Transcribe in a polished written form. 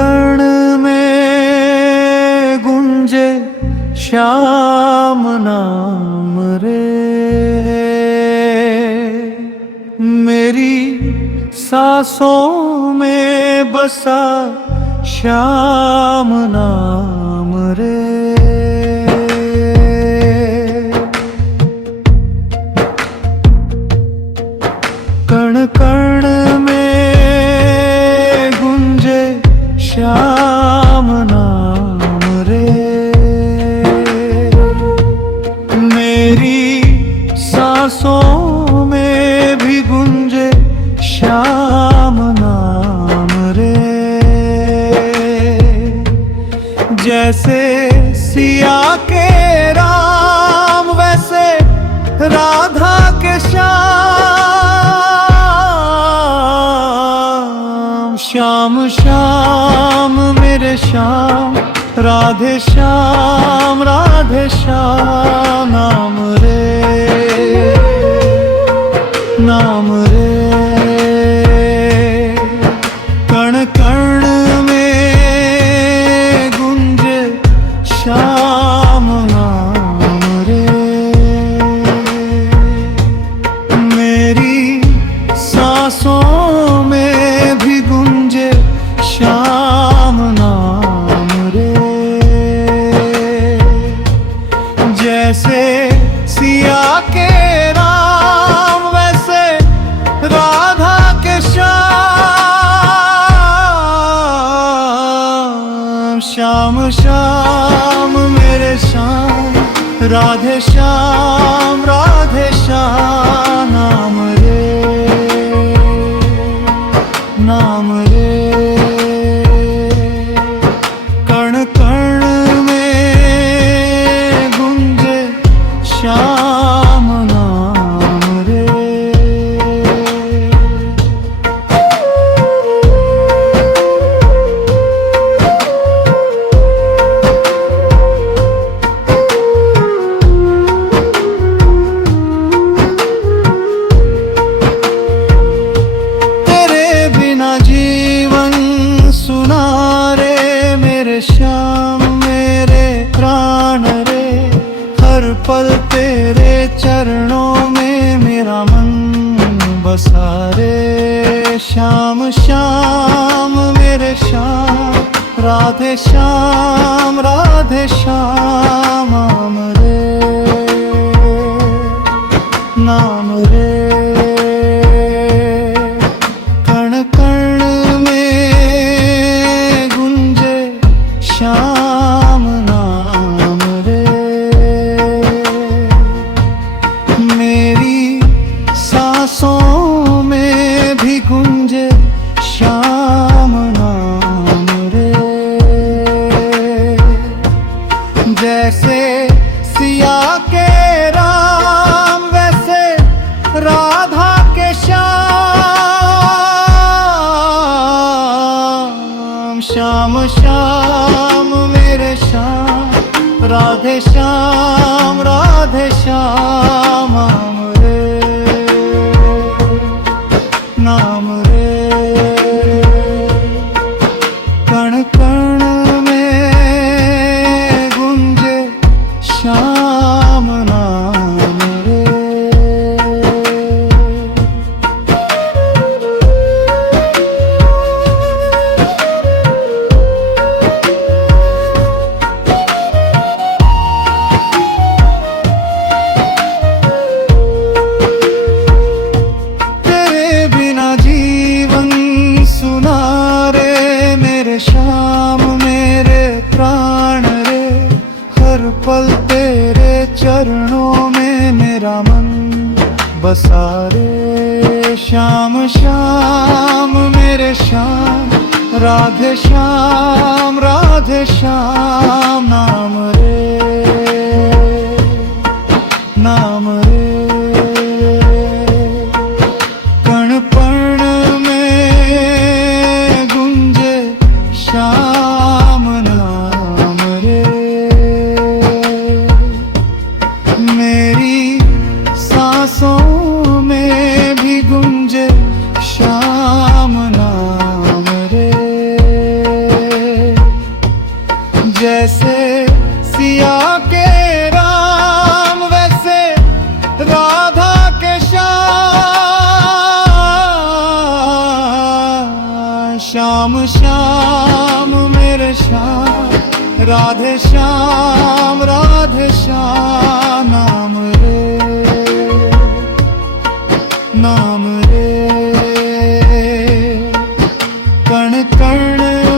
कण में गुंजे श्याम नाम रे। मेरी सांसों में बसा श्याम नाम रे। कण कण में गुंजे श्याम नाम रे। मेरी सांसों में भी गुंजे श्याम नाम रे। जैसे सिया के राम वैसे राधा के श्याम। श्याम श्याम मेरे श्याम, राधे श्याम राधे श्याम नाम रे, नाम रे। कण कण में गुंजे श्याम नाम रे। मेरी सांसों में भी गुंजे श्याम नाम रे। जैसे सिया के राम वैसे राधा के श्याम। श्याम श्याम मेरे श्याम, राधे श्याम राधे श्याम नाम रे, नाम रे। कण कण में गुंजे श्याम नाम रे। तेरे बिना जीवन सुना रे मेरे श्याम मेरे प्राण रे। हर पल तेरे चरणों में मेरा मन बसा रे। श्याम श्याम मेरे श्याम, राधे श्याम राधे श्याम नाम रे, नाम रे। कण कण में गुंजे श्याम नाम रे। मेरी सांसों में भी गुंजे श्याम नाम रे। जैसे सिया के राम वैसे राधा के श्याम। श्याम श्याम मेरे श्याम, राधे श्याम राधे श्याम नाम रे, नाम रे। कण कण में गुंजे श्याम नाम रे। तेरे बिना जीवन सुना रे मेरे श्याम मेरे प्राण रे। हर पल तेरे चरणों में मेरा मन बसा रे। श्याम श्याम मेरे श्याम, राधे श्याम राधे श्याम नाम रे, नाम रे। कण कण में गुंजे श्याम नाम रे। मेरी सांसों में भी गुंजे श्याम नाम रे। श्याम श्याम मेरे श्याम, राधे श्याम नाम रे, नाम रे। कण कण